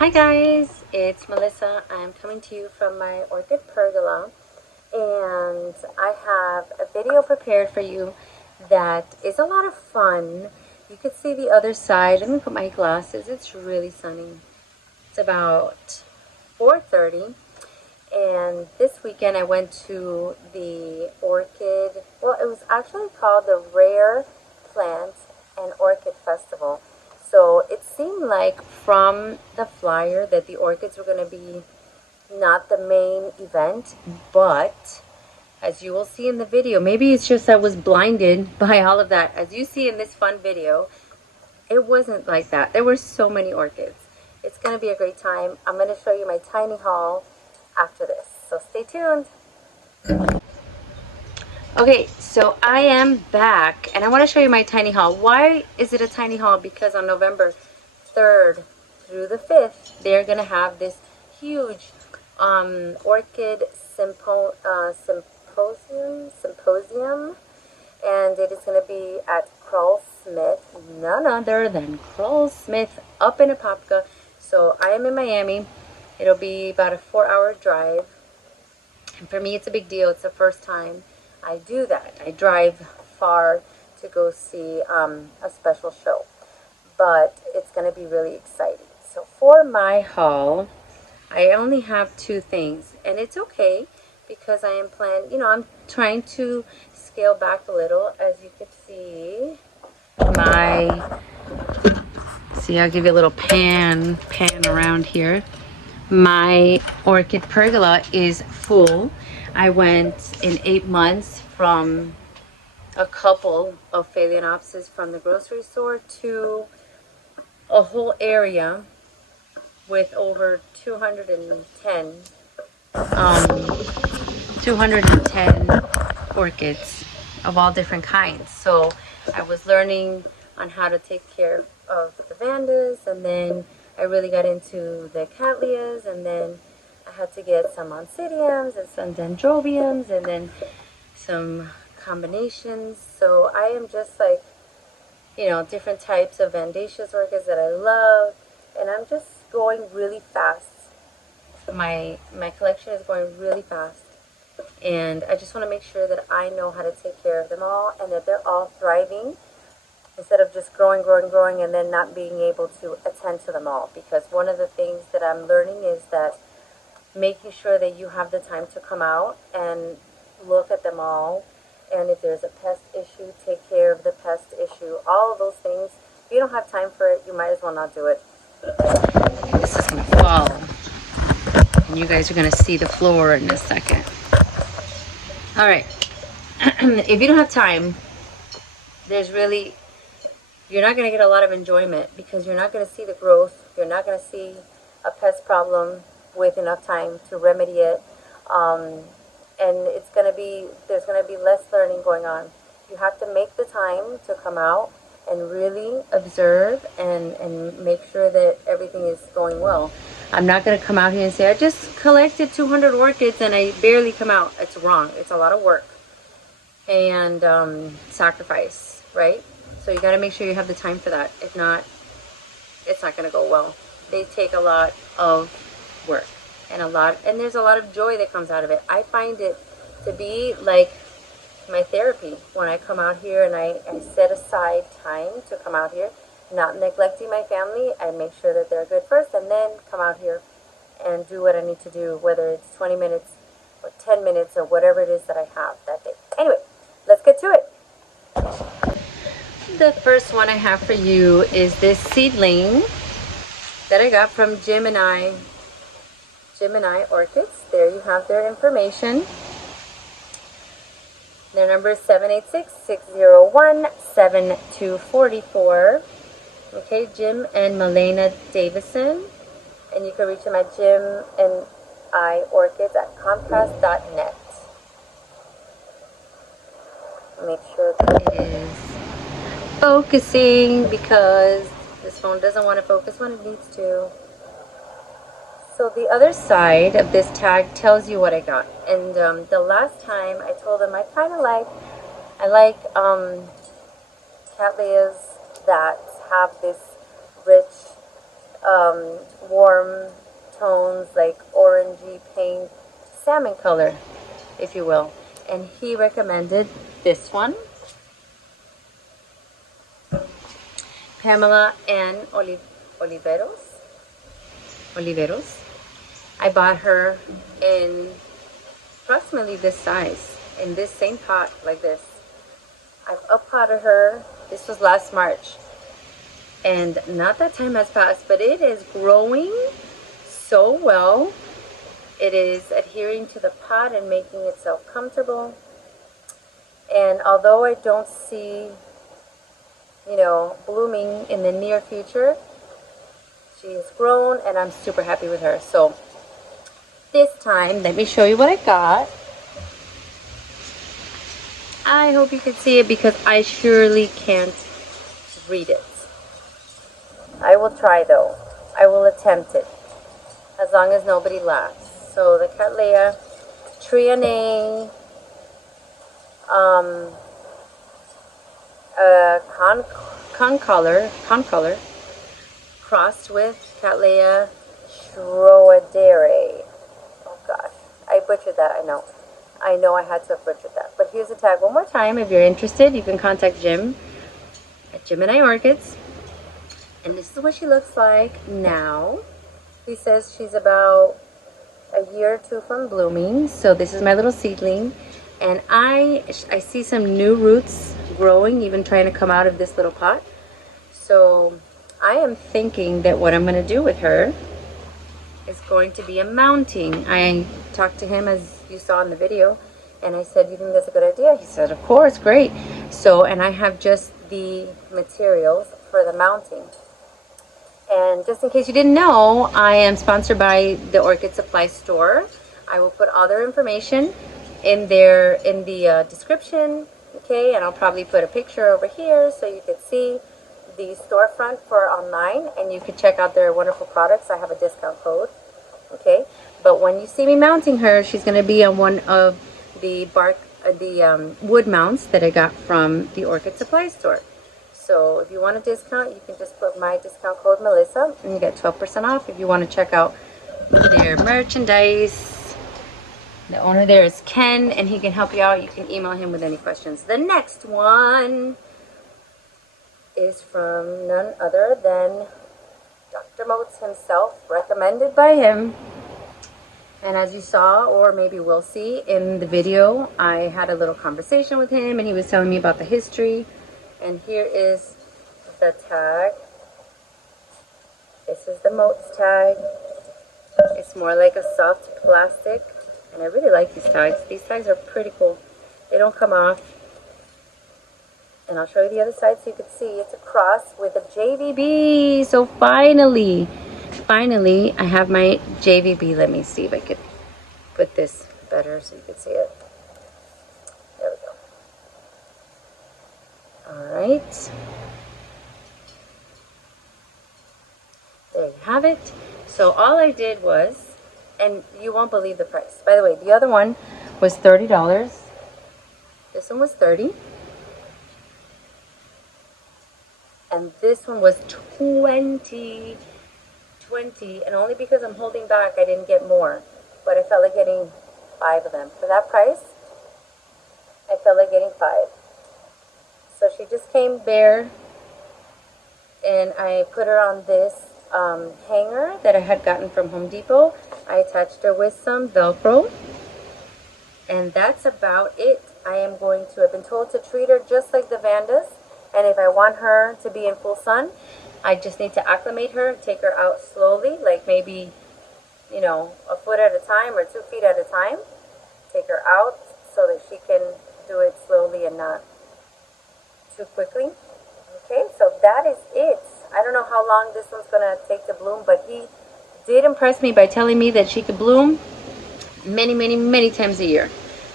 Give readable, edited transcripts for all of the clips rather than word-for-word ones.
Hi guys, it's Melissa. I'm coming to you from my orchid pergola, and I have a video prepared for you that is a lot of fun. You could see the other side. Let me put my glasses. It's really sunny. It's about 4:30, and this weekend I went to the orchid, well, it was actually called the Rare Plant and Orchid Festival. So it seemed like from the flyer that the orchids were going to be not the main event, but as you will see in the video, maybe it's just I was blinded by all of that. As you see in this fun video, it wasn't like that. There were so many orchids. It's going to be a great time. I'm going to show you my tiny haul after this, so stay tuned. Okay, so I am back and I want to show you my tiny haul. Why is it a tiny haul? Because on November 3rd through the 5th, they're going to have this huge orchid symposium, and it is going to be at Carl Smith, none other than Carl Smith up in Apopka. So I am in Miami. It'll be about a 4-hour drive, and for me it's a big deal. It's the first time I do that. I drive far to go see a special show, but it's going to be really exciting. So for my haul, I only have 2 things, and it's okay because I am I'm trying to scale back a little. As you can see, I'll give you a little pan around here. My orchid pergola is full. I went in 8 months from a couple of phalaenopsis from the grocery store to a whole area with over 210 orchids of all different kinds. So I was learning on how to take care of the vandas, and then I really got into the cattleyas, and then I had to get some oncidiums and some dendrobiums, and then some combinations. So I am just like, different types of vandaceous orchids that I love, and I'm just going really fast. My collection is going really fast, and I just want to make sure that I know how to take care of them all and that they're all thriving, instead of just growing and then not being able to attend to them all. Because one of the things that I'm learning is that making sure that you have the time to come out and look at them all, and if there's a pest issue, take care of the pest issue, all of those things. If you don't have time for it, you might as well not do it. This is going to fall, and you guys are going to see the floor in a second. All right. If you don't have time, you're not going to get a lot of enjoyment, because you're not going to see the growth. You're not going to see a pest problem with enough time to remedy it. And there's going to be less learning going on. You have to make the time to come out and really observe and make sure that everything is going well. I'm not going to come out here and say, I just collected 200 orchids and I barely come out. It's wrong. It's a lot of work and sacrifice, right? So you got to make sure you have the time for that. If not, it's not going to go well. They take a lot of work and there's a lot of joy that comes out of it. I find it to be like my therapy when I come out here, and I set aside time to come out here, not neglecting my family. I make sure that they're good first, and then come out here and do what I need to do, whether it's 20 minutes or 10 minutes or whatever it is that I have that day. Anyway, let's get to it. The first one I have for you is this seedling that I got from Gemini Orchids. There you have their information. Their number is 786-601-7244. Okay, Jim and Melena Davison. And you can reach them at jimandIorchids@comcast.net. Make sure that it is focusing, because this phone doesn't want to focus when it needs to. So the other side of this tag tells you what I got. And the last time I told them I like cattleyas that have this rich warm tones like orangey pink, salmon color, if you will. And he recommended this one, Pamela and Oliveros. I bought her in approximately this size, in this same pot like this. I've uppotted her. This was last March. And not that time has passed, but it is growing so well. It is adhering to the pot and making itself comfortable. And although I don't see, you know, blooming in the near future, she has grown and I'm super happy with her. So this time, let me show you what I got. I hope you can see it because I surely can't read it. I will try though. I will attempt it. As long as nobody laughs. So the Cattleya Trianae concolor crossed with Cattleya Schroederi. Oh gosh, I butchered that, I know. I know I had to have butchered that. But here's the tag one more time. If you're interested, you can contact Jim at Gemini Orchids. And this is what she looks like now. He says she's about a year or two from blooming. So this is my little seedling. And I see some new roots growing, even trying to come out of this little pot. So I am thinking that what I'm going to do with her is going to be a mounting. I talked to him, as you saw in the video, and I said, "You think that's a good idea?" He said, "Of course, great." So, and I have just the materials for the mounting. And just in case you didn't know, I am sponsored by the Orchid Supply Store. I will put all their information in there in the description, okay? And I'll probably put a picture over here so you can see the storefront for online, and you can check out their wonderful products. I have a discount code, okay? But when you see me mounting her, she's going to be on one of the wood mounts that I got from the Orchid Supply Store. So if you want a discount, you can just put my discount code Melissa and you get 12% off. If you want to check out their merchandise, the owner there is Ken and he can help you out. You can email him with any questions. The next one is from none other than Dr. Moats himself, recommended by him. And as you saw, or maybe will see in the video, I had a little conversation with him and he was telling me about the history. And here is the tag. This is the Moats tag. It's more like a soft plastic. And I really like these tags. These tags are pretty cool. They don't come off. And I'll show you the other side so you can see. It's a cross with a JVB. So finally, I have my JVB. Let me see if I could put this better so you can see it. There we go. Alright, there you have it. So all I did was, and you won't believe the price. By the way, the other one was $30. This one was $30. And this one was $20. And only because I'm holding back, I didn't get more. But I felt like getting 5 of them. For that price, I felt like getting 5. So she just came bare, and I put her on this hanger that I had gotten from Home Depot. I attached her with some Velcro, and that's about it. I've been told to treat her just like the Vandas, and if I want her to be in full sun, I just need to acclimate her, take her out slowly, like maybe, you know, a foot at a time or 2 feet at a time. Take her out so that she can do it slowly and not too quickly. Okay, so that is it. I don't know how long this one's gonna take to bloom, but he did impress me by telling me that she could bloom many times a year.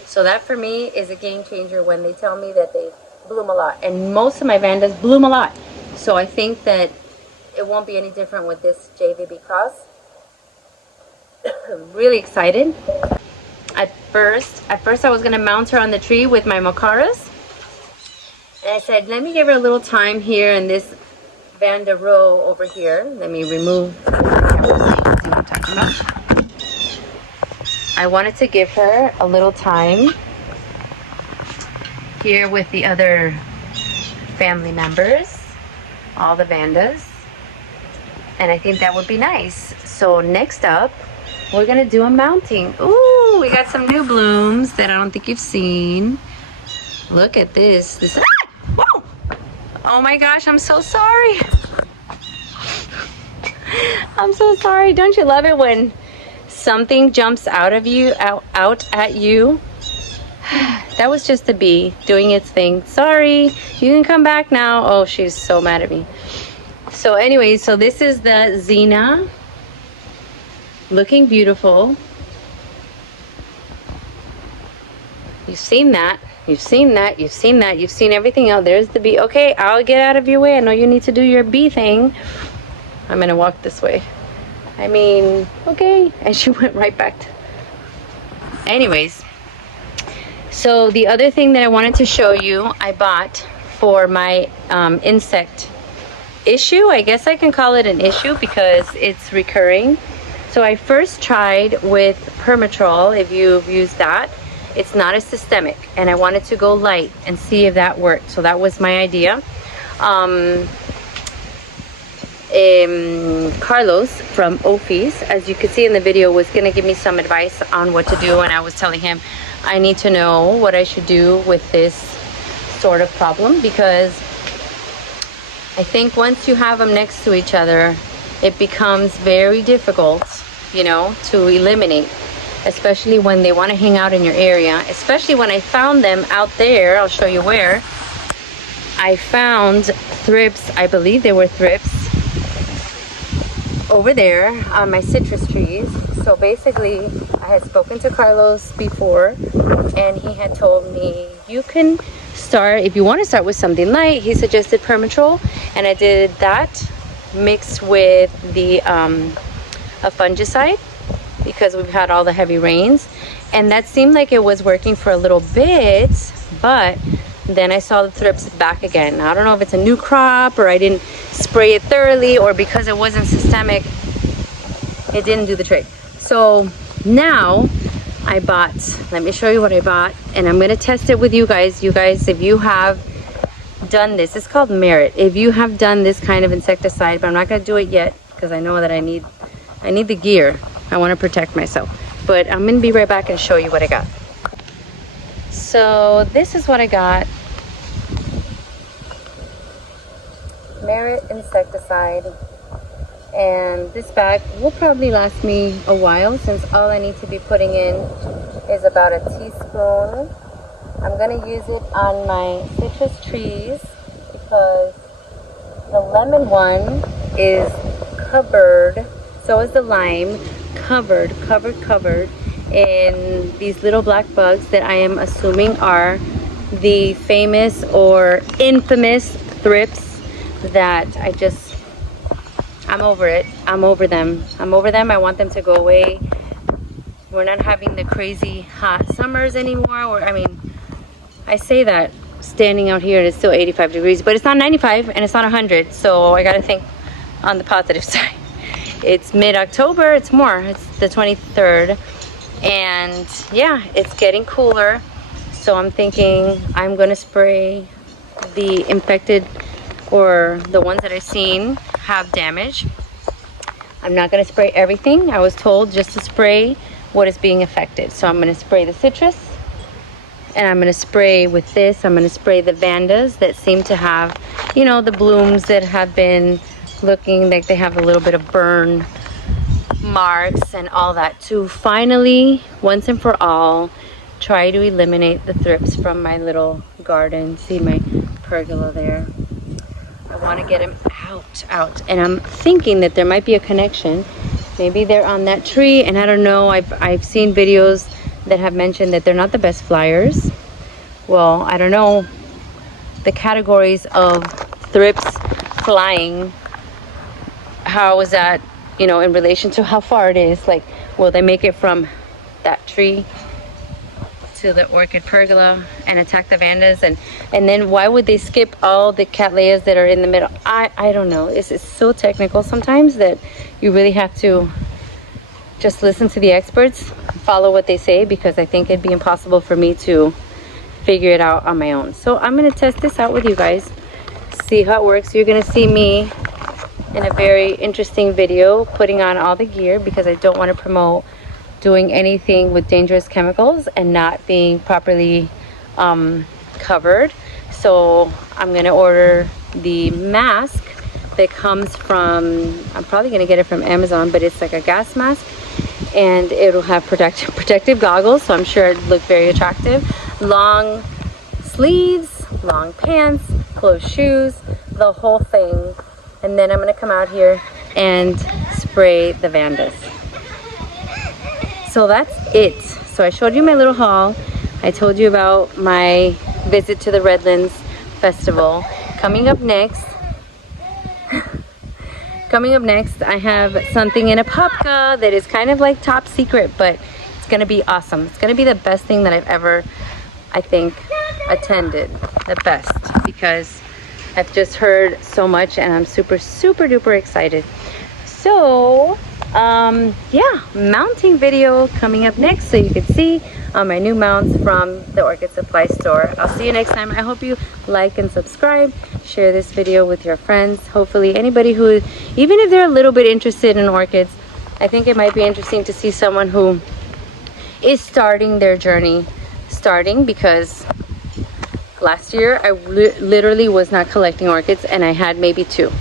So that for me is a game changer when they tell me that they bloom a lot. And most of my Vandas bloom a lot. So I think that it won't be any different with this JVB cross. I'm really excited. At first I was gonna mount her on the tree with my Macaras. And I said, let me give her a little time here in this Vanda row over here. Let me remove the camera so you can see what I'm talking about. I wanted to give her a little time here with the other family members, all the Vandas, and I think that would be nice. So next up, we're gonna do a mounting. Ooh, we got some new blooms that I don't think you've seen. Look at this. This. Whoa! Oh my gosh, I'm so sorry. I'm so sorry. Don't you love it when something jumps out of you, out at you? That was just a bee doing its thing. Sorry, you can come back now. Oh, she's so mad at me. So anyway, so this is the Xena. Looking beautiful. You've seen that. You've seen that. You've seen that. You've seen everything else. There's the bee. Okay, I'll get out of your way. I know you need to do your bee thing. I'm gonna walk this way. I mean, okay. And she went right back to... Anyways, so the other thing that I wanted to show you, I bought for my insect issue. I guess I can call it an issue because it's recurring. So I first tried with Permatrol, if you've used that. It's not a systemic, and I wanted to go light and see if that worked. So that was my idea. Carlos from Ophies, as you could see in the video, was gonna give me some advice on what to do, and I was telling him I need to know what I should do with this sort of problem, because I think once you have them next to each other, it becomes very difficult, you know, to eliminate, especially when they want to hang out in your area. Especially when I found them out there, I'll show you where. I found thrips, I believe they were thrips, over there on my citrus trees. So basically, I had spoken to Carlos before, and he had told me, you can start, if you want to start with something light, he suggested Permatrol, and I did that mixed with the a fungicide, because we've had all the heavy rains, and that seemed like it was working for a little bit, but then I saw the thrips back again. Now, I don't know if it's a new crop, or I didn't spray it thoroughly, or because it wasn't systemic, it didn't do the trick. So now I bought, let me show you what I bought, and I'm gonna test it with you guys. You guys, if you have done this, it's called Merit. If you have done this kind of insecticide, but I'm not gonna do it yet because I know that I need the gear. I want to protect myself, but I'm gonna be right back and show you what I got. So this is what I got. Merit insecticide, and this bag will probably last me a while, since all I need to be putting in is about a teaspoon. I'm gonna use it on my citrus trees because the lemon one is covered, so is the lime, covered in these little black bugs that I am assuming are the famous or infamous thrips that I'm over it. I'm over them. I want them to go away. We're not having the crazy hot summers anymore. I mean, I say that standing out here, it's still 85 degrees, but it's not 95 and it's not 100, so I gotta think on the positive side. It's mid-October, it's the 23rd, and yeah, it's getting cooler, so I'm thinking I'm gonna spray the infected, or the ones that I've seen have damage. I'm not gonna spray everything. I was told just to spray what is being affected. So I'm gonna spray the citrus, and I'm gonna spray with this, I'm gonna spray the Vandas that seem to have, you know, the blooms that have been looking like they have a little bit of burn marks and all that, to finally, once and for all, try to eliminate the thrips from my little garden. See my pergola there? I want to get them out, and I'm thinking that there might be a connection. Maybe they're on that tree, and I don't know. I've seen videos that have mentioned that they're not the best flyers. Well, I don't know the categories of thrips flying. How is that, you know, in relation to how far it is? Like, will they make it from that tree to the orchid pergola and attack the vandas, and then why would they skip all the cattleyas that are in the middle? I don't know. It's so technical sometimes that you really have to just listen to the experts, follow what they say, because I think it'd be impossible for me to figure it out on my own. So I'm gonna test this out with you guys, see how it works. You're gonna see me in a very interesting video putting on all the gear, because I don't want to promote doing anything with dangerous chemicals and not being properly covered. So I'm gonna order the mask that comes from, I'm probably gonna get it from Amazon, but it's like a gas mask, and it'll have protective goggles, so I'm sure it'd look very attractive. Long sleeves, long pants, closed shoes, the whole thing. And then I'm gonna come out here and spray the vandas. So that's it. So I showed you my little haul. I told you about my visit to the Redlands Festival. Coming up next, I have something in a papka that is kind of like top secret, but it's gonna be awesome. It's gonna be the best thing that I've ever, I think, attended. The best, because I've just heard so much and I'm super, super duper excited. So, yeah, mounting video coming up next, so you can see my new mounts from the Orchid Supply Store. I'll see you next time. I hope you like and subscribe, share this video with your friends. Hopefully anybody who, even if they're a little bit interested in orchids, I think it might be interesting to see someone who is starting their journey, because last year I literally was not collecting orchids, and I had maybe 2.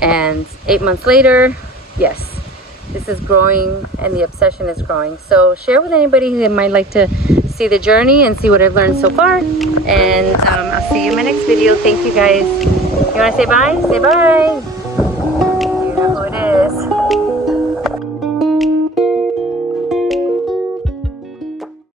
And 8 months later, yes, this is growing and the obsession is growing. So share with anybody that might like to see the journey and see what I've learned so far. And I'll see you in my next video. Thank you guys. You want to say bye? Say bye.